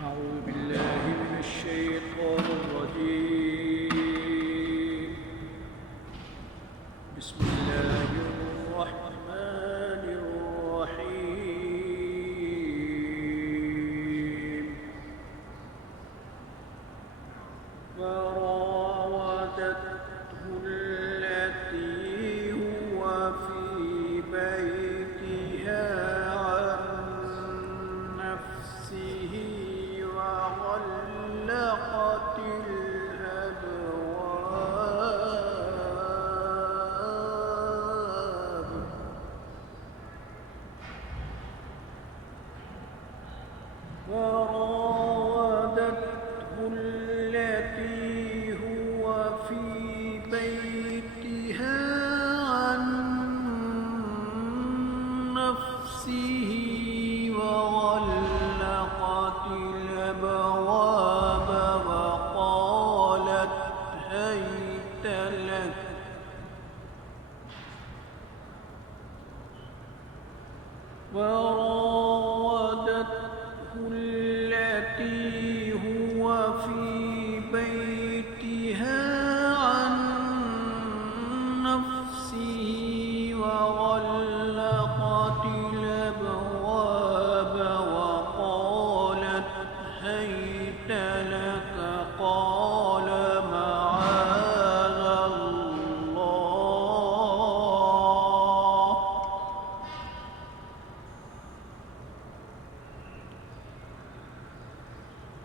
أعوذ بالله من الشيطان الرجيم. بسم الله الرحمن الرحيم. فراودته التي هو في بيتها عن نفسه وغلقت الأبواب. فراودته التي هو في بيتها عن نفسه وغلقت الأبواب وقالت هيت لك. فراودته التي هو في بيتها عن نفسه وغلقت الأبواب وقالت هيت لك. قال معاذ الله.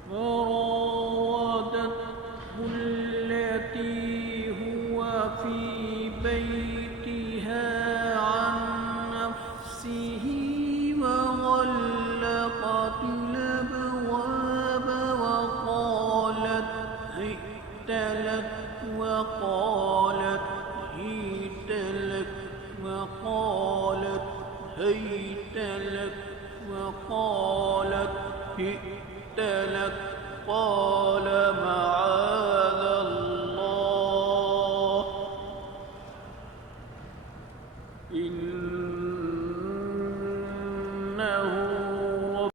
فراودته التي هو في بيتها عن نفسه وغلقت الأبواب وقالت هيت لك. وقالت هيت لك. وقالت هيت لك. وقالت هيت لك. قال معاذ